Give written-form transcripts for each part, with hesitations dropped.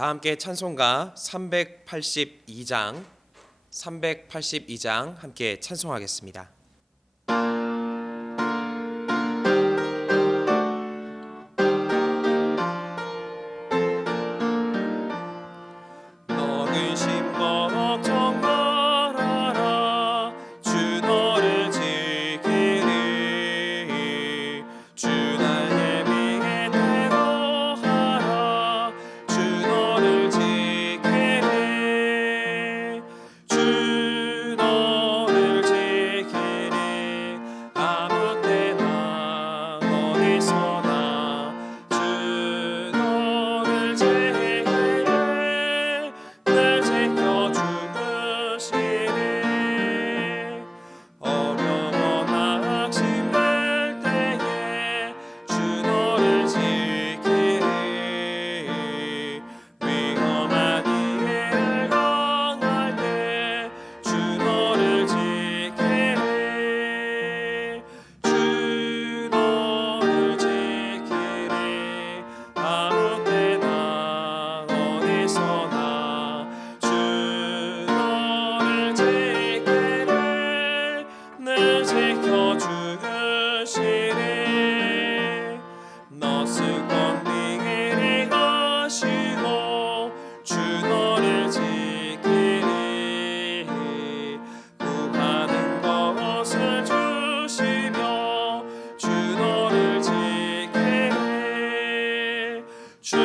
다 함께 찬송가 382장 함께 찬송하겠습니다. 너는 심 걱정 말아라. 주 너를 지키리. 주 날 예비에 대로하라. 주 너를 지키리. 주 너를 지키리. 아무 때나 어디서나 주 너를 지키리. 날 지켜 주시리. 어려워 낙심될 때에 주 너를 지키리. 위험한 일을 당할 때 주 너를 지키리. 주 너를 지키리. 아무 때나 어디서나 주 너를 지키리. 늘 지켜 주시리. 너 쓰건 비길이 가시고 주 너를 지키리. 구하는 것을 주시며 주 너를 지키리. 주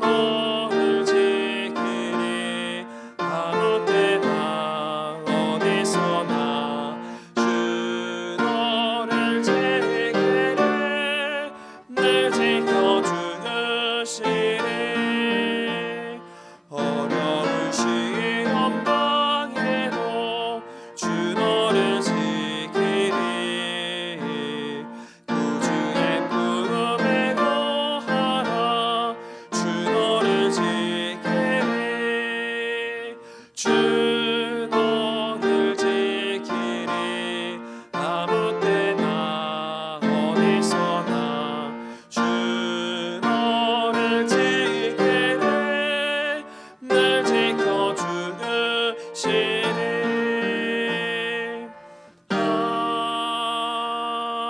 너를 지키리. 아무 때나 어디서나 주 너를 지키리. 늘 지켜 주시리. 어려운 시험 방에도 주 너를 지키리. 구주의 품에 거하라. 주 너를 지키리. 주 너를 지키리. 아무 때나 어디서나 주 너를 지키리. 늘 지켜 주시리.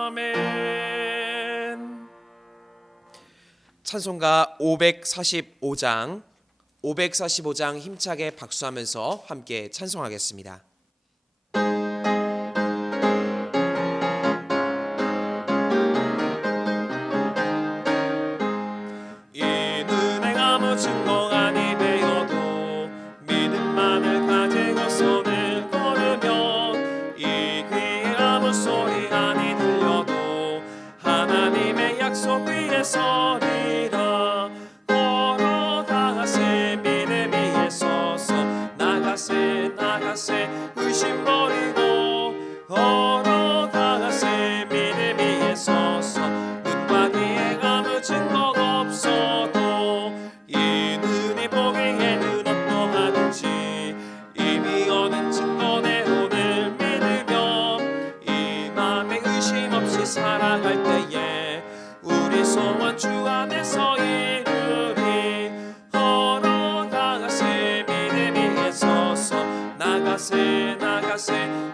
아멘. 찬송가 545장 힘차게 박수하면서 함께 찬송하겠습니다. 이 은행 아무 증거 아니 되어도 믿음만을 가지고 손을 걸으면 이 귀에 아무 소리 아니 들려도 하나님의 약속 위에 서리라. 걸어가세 믿음 위에 서서 나가세 의심 버리고 걸어가세 믿음 위에 서서 눈과 귀에 아무 증거가 없어도 이 눈이 보기에는 어떠하든지 이미 얻은 증거대로를 믿으면 이 맘에 의심 없이 살아갈 때에 우리 소원 주 안에서 이루리. 걸어가세 믿음 위에 서서 나가세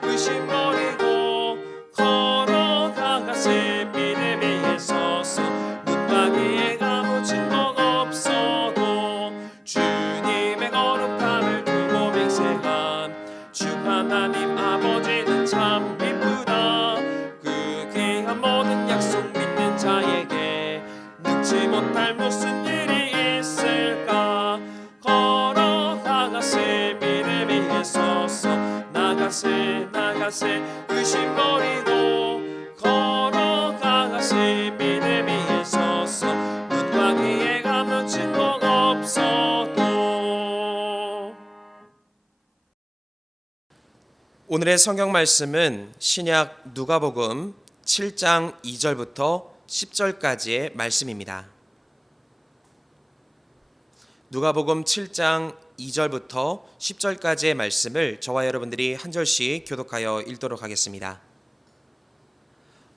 의심 버리고 걸어가세 믿음 위에 서서 눈과 귀에 아무 증거가 없어도 주님의 거룩함을 두고 맹세한 주 하나님 아버지는 참 이쁘다. 그 귀한 모든 약속 믿는 자에게 능치 못할 무슨 일이 있을까. 걸어가세 믿음 위에 서서 나가세 의심 버리고 걸어가세 믿음 위에 서서 눈과 귀에 아무 증거가 없어도. 오늘의 성경 말씀은 신약 누가복음 7장 2절부터 10절까지의 말씀입니다. 누가복음 7장 2절부터 10절까지의 말씀을 저와 여러분들이 한 절씩 교독하여 읽도록 하겠습니다.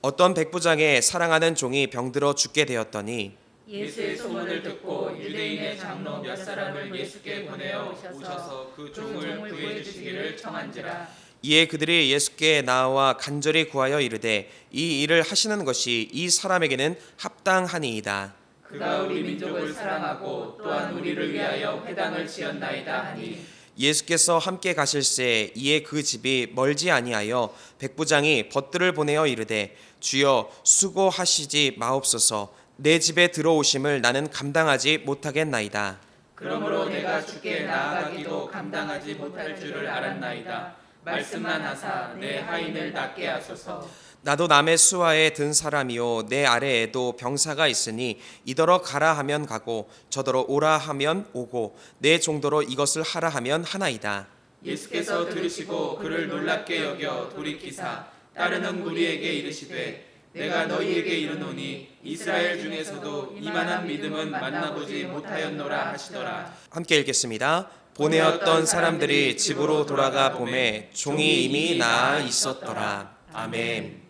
어떤 백부장의 사랑하는 종이 병들어 죽게 되었더니 예수의 소문을 듣고 유대인의 장로 몇 사람을 예수께 보내어 오셔서 그 종을 구해 주시기를 청한지라. 이에 그들이 예수께 나와 간절히 구하여 이르되 이 일을 하시는 것이 이 사람에게는 합당하니이다. 그가 우리 민족을 사랑하고 또한 우리를 위하여 회당을 지었나이다 하니. 예수께서 함께 가실새 이에 그 집이 멀지 아니하여 백부장이 벗들을 보내어 이르되 주여 수고하시지 마옵소서. 내 집에 들어오심을 나는 감당하지 못하겠나이다. 그러므로 내가 주께 나아가기도 감당하지 못할 줄을 알았나이다. 말씀만 하사 내 하인을 낫게 하소서. 나도 남의 수하에 든 사람이요 내 아래에도 병사가 있으니 이더러 가라 하면 가고 저더러 오라 하면 오고 내 종도로 이것을 하라 하면 하나이다. 예수께서 들으시고 그를 놀랍게 여겨 돌이키사 따르는 무리에게 이르시되 내가 너희에게 이르노니 이스라엘 중에서도 이만한 믿음은 만나보지 못하였노라 하시더라. 함께 읽겠습니다. 보내었던 사람들이 집으로 돌아가 보매 종이 이미 나아 있었더라. 아멘.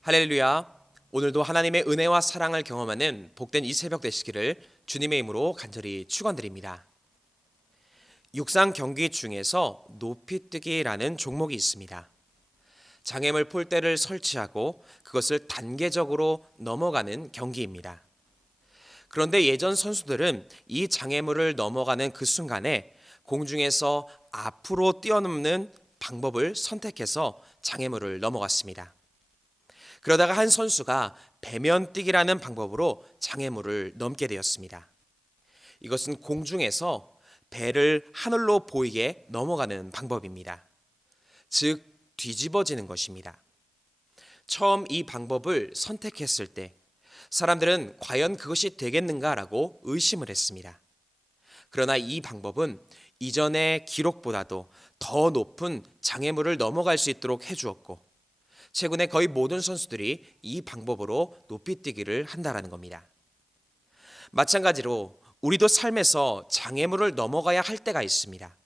할렐루야. 오늘도 하나님의 은혜와 사랑을 경험하는 복된 이 새벽 되시기를 주님의 이름으로 간절히 축원드립니다. 육상 경기 중에서 높이뛰기라는 종목이 있습니다. 장애물 폴대를 설치하고 그것을 단계적으로 넘어가는 경기입니다. 그런데 예전 선수들은 이 장애물을 넘어가는 그 순간에 공중에서 앞으로 뛰어넘는 방법을 선택해서 장애물을 넘어갔습니다. 그러다가 한 선수가 배면뛰기라는 방법으로 장애물을 넘게 되었습니다. 이것은 공중에서 배를 하늘로 보이게 넘어가는 방법입니다. 즉 뒤집어지는 것입니다. 처음 이 방법을 선택했을 때 사람들은 과연 그것이 되겠는가라고 의심을 했습니다. 그러나 이 방법은 이전의 기록보다도 더 높은 장애물을 넘어갈 수 있도록 해주었고 최근에 거의 모든 선수들이 이 방법으로 높이뛰기를 한다는 겁니다. 마찬가지로 우리도 삶에서 장애물을 넘어가야 할 때가 있습니다.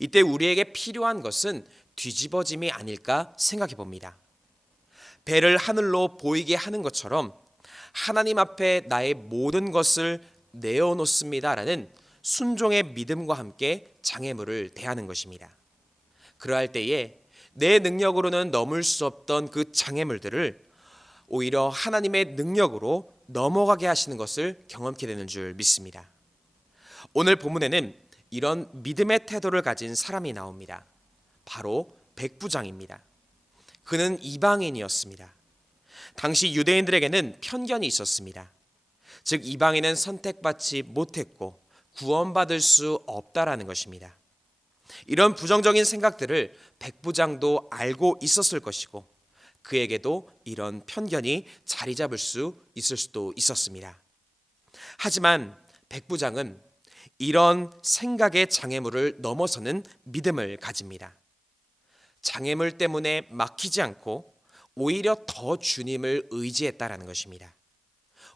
이때 우리에게 필요한 것은 뒤집어짐이 아닐까 생각해 봅니다. 배를 하늘로 보이게 하는 것처럼 하나님 앞에 나의 모든 것을 내어놓습니다라는 순종의 믿음과 함께 장애물을 대하는 것입니다. 그러할 때에 내 능력으로는 넘을 수 없던 그 장애물들을 오히려 하나님의 능력으로 넘어가게 하시는 것을 경험케 되는 줄 믿습니다. 오늘 본문에는 이런 믿음의 태도를 가진 사람이 나옵니다. 바로 백부장입니다. 그는 이방인이었습니다. 당시 유대인들에게는 편견이 있었습니다. 즉 이방인은 선택받지 못했고 구원받을 수 없다라는 것입니다. 이런 부정적인 생각들을 백부장도 알고 있었을 것이고 그에게도 이런 편견이 자리 잡을 수 있을 수도 있었습니다. 하지만 백부장은 이런 생각의 장애물을 넘어서는 믿음을 가집니다. 장애물 때문에 막히지 않고 오히려 더 주님을 의지했다라는 것입니다.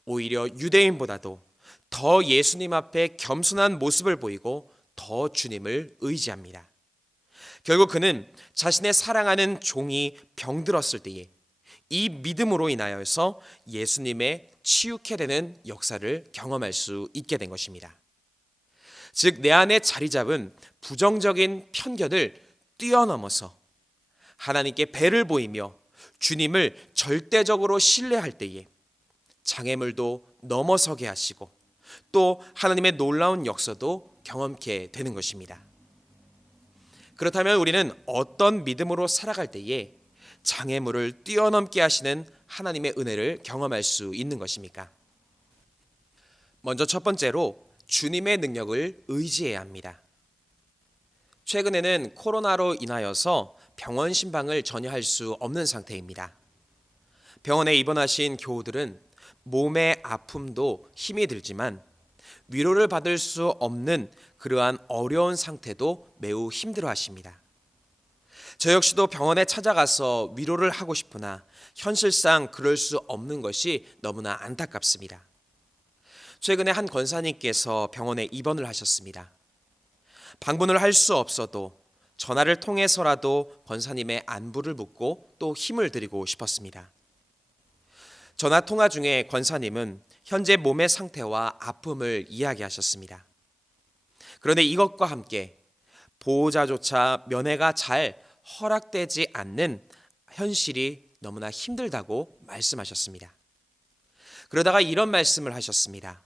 오히려 유대인보다도 더 예수님 앞에 겸손한 모습을 보이고 더 주님을 의지합니다. 결국 그는 자신의 사랑하는 종이 병들었을 때에 이 믿음으로 인하여서 예수님의 치유케 되는 역사를 경험할 수 있게 된 것입니다. 즉 내 안에 자리 잡은 부정적인 편견을 뛰어넘어서 하나님께 배를 보이며 주님을 절대적으로 신뢰할 때에 장애물도 넘어서게 하시고 또 하나님의 놀라운 역사도 경험케 되는 것입니다. 그렇다면 우리는 어떤 믿음으로 살아갈 때에 장애물을 뛰어넘게 하시는 하나님의 은혜를 경험할 수 있는 것입니까? 먼저 첫 번째로 주님의 능력을 의지해야 합니다. 최근에는 코로나로 인하여서 병원 신방을 전혀 할 수 없는 상태입니다. 병원에 입원하신 교우들은 몸의 아픔도 힘이 들지만 위로를 받을 수 없는 그러한 어려운 상태도 매우 힘들어 하십니다. 저 역시도 병원에 찾아가서 위로를 하고 싶으나 현실상 그럴 수 없는 것이 너무나 안타깝습니다. 최근에 한 권사님께서 병원에 입원을 하셨습니다. 방문을 할 수 없어도 전화를 통해서라도 권사님의 안부를 묻고 또 힘을 드리고 싶었습니다. 전화 통화 중에 권사님은 현재 몸의 상태와 아픔을 이야기하셨습니다. 그런데 이것과 함께 보호자조차 면회가 잘 허락되지 않는 현실이 너무나 힘들다고 말씀하셨습니다. 그러다가 이런 말씀을 하셨습니다.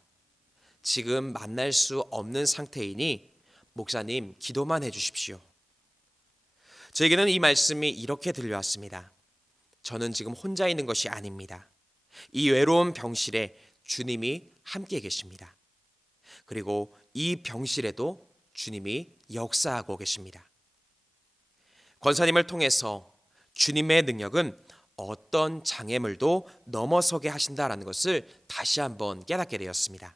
지금 만날 수 없는 상태이니 목사님 기도만 해주십시오. 저에게는 이 말씀이 이렇게 들려왔습니다. 저는 지금 혼자 있는 것이 아닙니다. 이 외로운 병실에 주님이 함께 계십니다. 그리고 이 병실에도 주님이 역사하고 계십니다. 권사님을 통해서 주님의 능력은 어떤 장애물도 넘어서게 하신다라는 것을 다시 한번 깨닫게 되었습니다.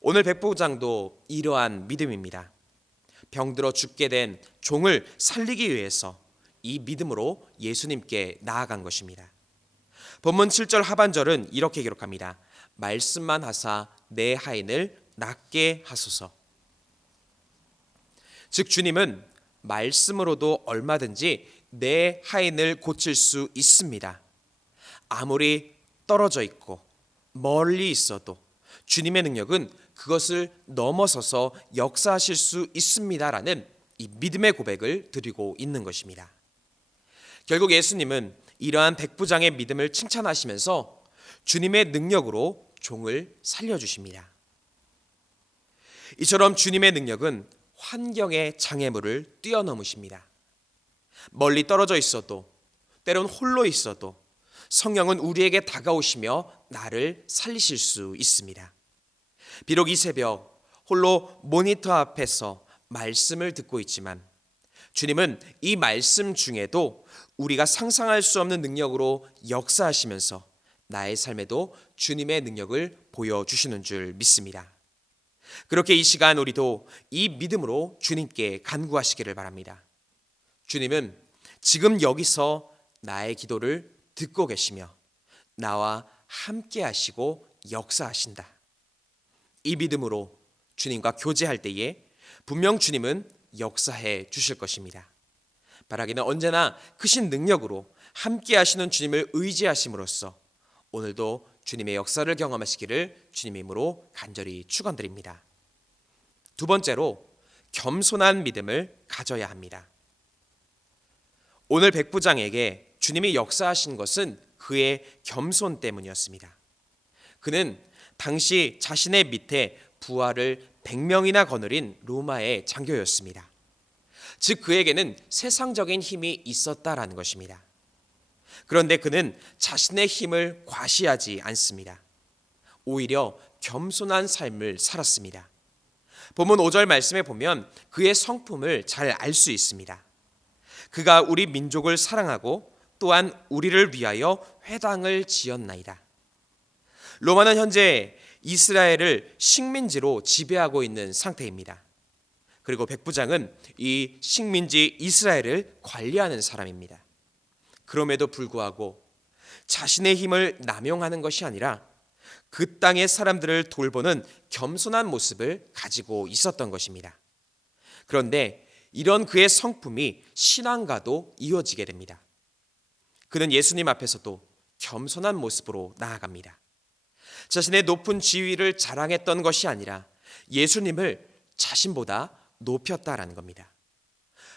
오늘 백부장도 이러한 믿음입니다. 병들어 죽게 된 종을 살리기 위해서 이 믿음으로 예수님께 나아간 것입니다. 본문 7절 하반절은 이렇게 기록합니다. 말씀만 하사 내 하인을 낫게 하소서. 즉 주님은 말씀으로도 얼마든지 내 하인을 고칠 수 있습니다. 아무리 떨어져 있고 멀리 있어도 주님의 능력은 그것을 넘어서서 역사하실 수 있습니다라는 이 믿음의 고백을 드리고 있는 것입니다. 결국 예수님은 이러한 백부장의 믿음을 칭찬하시면서 주님의 능력으로 종을 살려주십니다. 이처럼 주님의 능력은 환경의 장애물을 뛰어넘으십니다. 멀리 떨어져 있어도 때론 홀로 있어도 성령은 우리에게 다가오시며 나를 살리실 수 있습니다. 비록 이 새벽 홀로 모니터 앞에서 말씀을 듣고 있지만 주님은 이 말씀 중에도 우리가 상상할 수 없는 능력으로 역사하시면서 나의 삶에도 주님의 능력을 보여주시는 줄 믿습니다. 그렇게 이 시간 우리도 이 믿음으로 주님께 간구하시기를 바랍니다. 주님은 지금 여기서 나의 기도를 듣고 계시며 나와 함께 하시고 역사하신다. 이 믿음으로 주님과 교제할 때에 분명 주님은 역사해 주실 것입니다. 바라기는 언제나 크신 능력으로 함께 하시는 주님을 의지하심으로써 오늘도 주님의 역사를 경험하시기를 주님의 이름으로 간절히 축원드립니다. 두 번째로 겸손한 믿음을 가져야 합니다. 오늘 백부장에게 주님이 역사하신 것은 그의 겸손 때문이었습니다. 그는 당시 자신의 밑에 부하를 100명이나 거느린 로마의 장교였습니다. 즉 그에게는 세상적인 힘이 있었다라는 것입니다. 그런데 그는 자신의 힘을 과시하지 않습니다. 오히려 겸손한 삶을 살았습니다. 본문 5절 말씀에 보면 그의 성품을 잘 알 수 있습니다. 그가 우리 민족을 사랑하고 또한 우리를 위하여 회당을 지었나이다. 로마는 현재 이스라엘을 식민지로 지배하고 있는 상태입니다. 그리고 백부장은 이 식민지 이스라엘을 관리하는 사람입니다. 그럼에도 불구하고 자신의 힘을 남용하는 것이 아니라 그 땅의 사람들을 돌보는 겸손한 모습을 가지고 있었던 것입니다. 그런데 이런 그의 성품이 신앙과도 이어지게 됩니다. 그는 예수님 앞에서도 겸손한 모습으로 나아갑니다. 자신의 높은 지위를 자랑했던 것이 아니라 예수님을 자신보다 높였다라는 겁니다.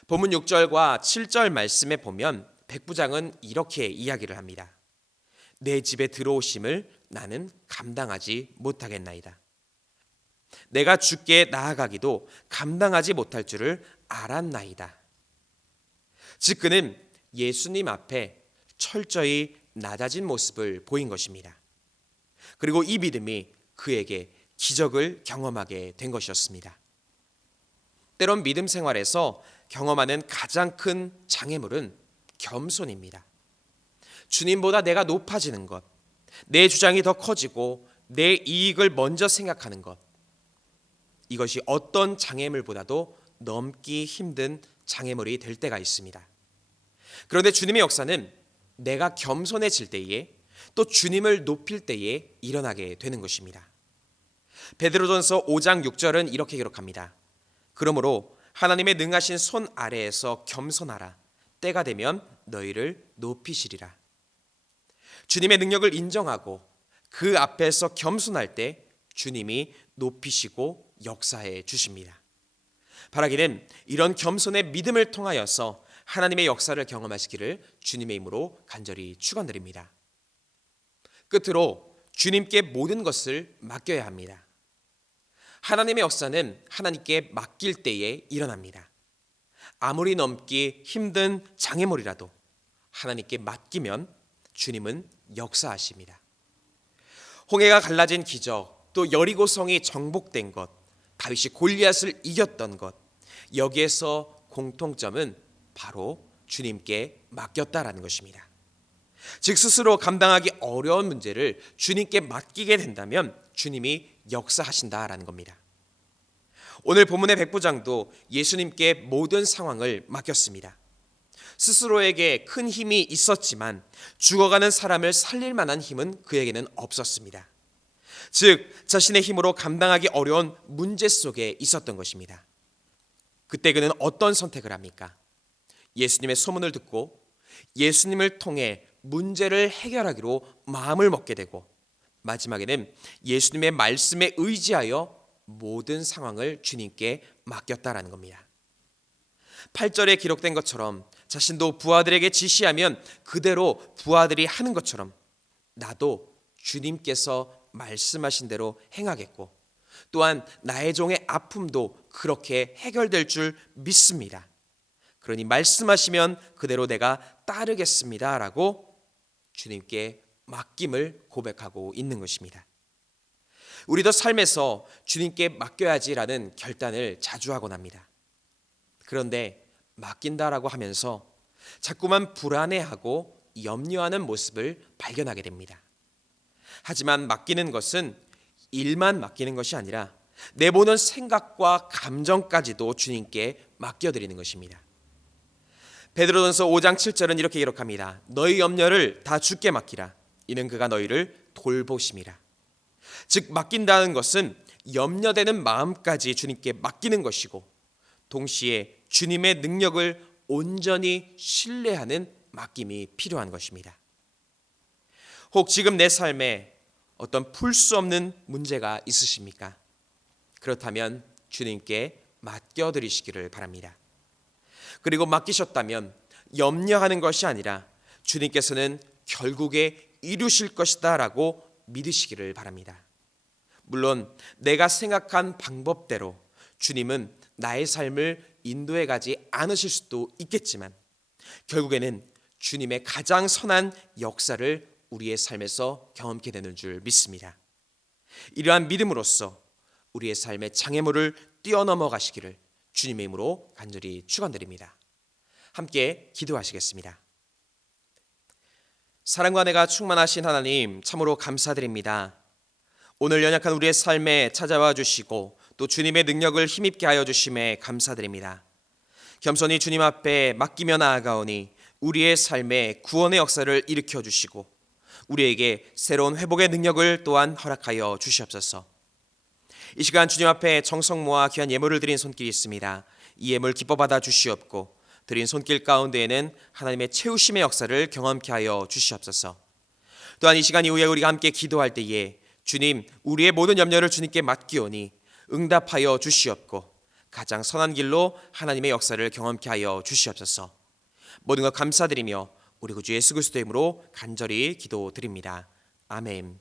본문 6절과 7절 말씀에 보면 백부장은 이렇게 이야기를 합니다. 내 집에 들어오심을 나는 감당하지 못하겠나이다. 내가 주께 나아가기도 감당하지 못할 줄을 알았나이다. 즉 그는 예수님 앞에 철저히 낮아진 모습을 보인 것입니다. 그리고 이 믿음이 그에게 기적을 경험하게 된 것이었습니다. 때론 믿음 생활에서 경험하는 가장 큰 장애물은 겸손입니다. 주님보다 내가 높아지는 것, 내 주장이 더 커지고 내 이익을 먼저 생각하는 것, 이것이 어떤 장애물보다도 넘기 힘든 장애물이 될 때가 있습니다. 그런데 주님의 역사는 내가 겸손해질 때에 또 주님을 높일 때에 일어나게 되는 것입니다. 베드로전서 5장 6절은 이렇게 기록합니다. 그러므로 하나님의 능하신 손 아래에서 겸손하라. 때가 되면 너희를 높이시리라. 주님의 능력을 인정하고 그 앞에서 겸손할 때 주님이 높이시고 역사해 주십니다. 바라기는 이런 겸손의 믿음을 통하여서 하나님의 역사를 경험하시기를 주님의 이름으로 간절히 축원드립니다. 끝으로 주님께 모든 것을 맡겨야 합니다. 하나님의 역사는 하나님께 맡길 때에 일어납니다. 아무리 넘기 힘든 장애물이라도 하나님께 맡기면 주님은 역사하십니다. 홍해가 갈라진 기적, 또 여리고성이 정복된 것, 다윗이 골리앗을 이겼던 것, 여기에서 공통점은 바로 주님께 맡겼다라는 것입니다. 즉 스스로 감당하기 어려운 문제를 주님께 맡기게 된다면 주님이 역사하신다라는 겁니다. 오늘 본문의 백부장도 예수님께 모든 상황을 맡겼습니다. 스스로에게 큰 힘이 있었지만 죽어가는 사람을 살릴 만한 힘은 그에게는 없었습니다. 즉 자신의 힘으로 감당하기 어려운 문제 속에 있었던 것입니다. 그때 그는 어떤 선택을 합니까? 예수님의 소문을 듣고 예수님을 통해 문제를 해결하기로 마음을 먹게 되고 마지막에는 예수님의 말씀에 의지하여 모든 상황을 주님께 맡겼다라는 겁니다. 8절에 기록된 것처럼 자신도 부하들에게 지시하면 그대로 부하들이 하는 것처럼 나도 주님께서 말씀하신 대로 행하겠고 또한 나의 종의 아픔도 그렇게 해결될 줄 믿습니다. 그러니 말씀하시면 그대로 내가 따르겠습니다 라고 주님께 맡김을 고백하고 있는 것입니다. 우리도 삶에서 주님께 맡겨야지라는 결단을 자주 하곤 합니다. 그런데 맡긴다라고 하면서 자꾸만 불안해하고 염려하는 모습을 발견하게 됩니다. 하지만 맡기는 것은 일만 맡기는 것이 아니라 내보는 생각과 감정까지도 주님께 맡겨드리는 것입니다. 베드로전서 5장 7절은 이렇게 기록합니다. 너희 염려를 다 주께 맡기라. 이는 그가 너희를 돌보심이라. 즉 맡긴다는 것은 염려되는 마음까지 주님께 맡기는 것이고 동시에 주님의 능력을 온전히 신뢰하는 맡김이 필요한 것입니다. 혹 지금 내 삶에 어떤 풀 수 없는 문제가 있으십니까? 그렇다면 주님께 맡겨드리시기를 바랍니다. 그리고 맡기셨다면 염려하는 것이 아니라 주님께서는 결국에 이루실 것이다 라고 믿으시기를 바랍니다. 물론 내가 생각한 방법대로 주님은 나의 삶을 인도해 가지 않으실 수도 있겠지만 결국에는 주님의 가장 선한 역사를 우리의 삶에서 경험케 되는 줄 믿습니다. 이러한 믿음으로써 우리의 삶의 장애물을 뛰어넘어 가시기를 주님의 이름으로 간절히 축원드립니다. 함께 기도하시겠습니다. 사랑과 은혜가 충만하신 하나님 참으로 감사드립니다. 오늘 연약한 우리의 삶에 찾아와 주시고 또 주님의 능력을 힘입게 하여 주심에 감사드립니다. 겸손히 주님 앞에 맡기며 나아가오니 우리의 삶에 구원의 역사를 일으켜 주시고 우리에게 새로운 회복의 능력을 또한 허락하여 주시옵소서. 이 시간 주님 앞에 정성 모아 귀한 예물을 드린 손길이 있습니다. 이 예물 기뻐 받아 주시옵고 드린 손길 가운데에는 하나님의 채우심의 역사를 경험케 하여 주시옵소서. 또한 이 시간 이후에 우리가 함께 기도할 때에 주님 우리의 모든 염려를 주님께 맡기오니 응답하여 주시옵고 가장 선한 길로 하나님의 역사를 경험케 하여 주시옵소서. 모든 것 감사드리며 우리 구주 예수 그리스도의 이름으로 간절히 기도드립니다. 아멘.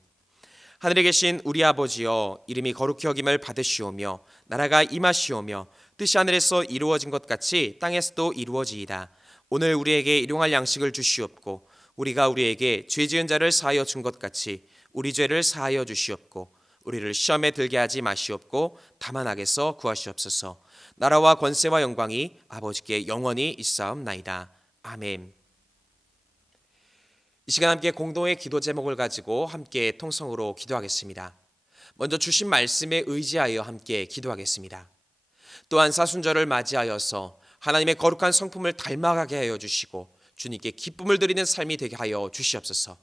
하늘에 계신 우리 아버지여 이름이 거룩히 여김을 받으시오며 나라가 임하시오며 뜻이 하늘에서 이루어진 것 같이 땅에서도 이루어지이다. 오늘 우리에게 일용할 양식을 주시옵고 우리가 우리에게 죄 지은 자를 사하여 준 것 같이 우리 죄를 사하여 주시옵고 우리를 시험에 들게 하지 마시옵고 다만 악에서 구하시옵소서. 나라와 권세와 영광이 아버지께 영원히 있사옵나이다. 아멘. 이 시간 함께 공동의 기도 제목을 가지고 함께 통성으로 기도하겠습니다. 먼저 주신 말씀에 의지하여 함께 기도하겠습니다. 또한 사순절을 맞이하여서 하나님의 거룩한 성품을 닮아가게 하여 주시고 주님께 기쁨을 드리는 삶이 되게 하여 주시옵소서.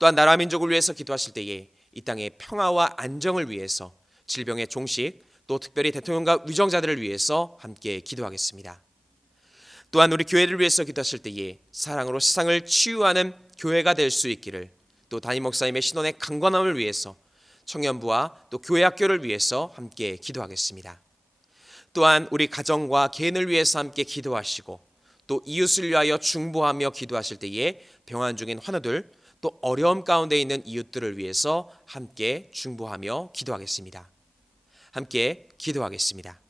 또한 나라 민족을 위해서 기도하실 때에 이 땅의 평화와 안정을 위해서 질병의 종식 또 특별히 대통령과 위정자들을 위해서 함께 기도하겠습니다. 또한 우리 교회를 위해서 기도하실 때에 사랑으로 세상을 치유하는 교회가 될 수 있기를 또 담임 목사님의 신원의 강건함을 위해서 청년부와 또 교회 학교를 위해서 함께 기도하겠습니다. 또한 우리 가정과 개인을 위해서 함께 기도하시고 또 이웃을 위하여 중보하며 기도하실 때에 병환 중인 환우들 또 어려움 가운데 있는 이웃들을 위해서 함께 중보하며 기도하겠습니다. 함께 기도하겠습니다.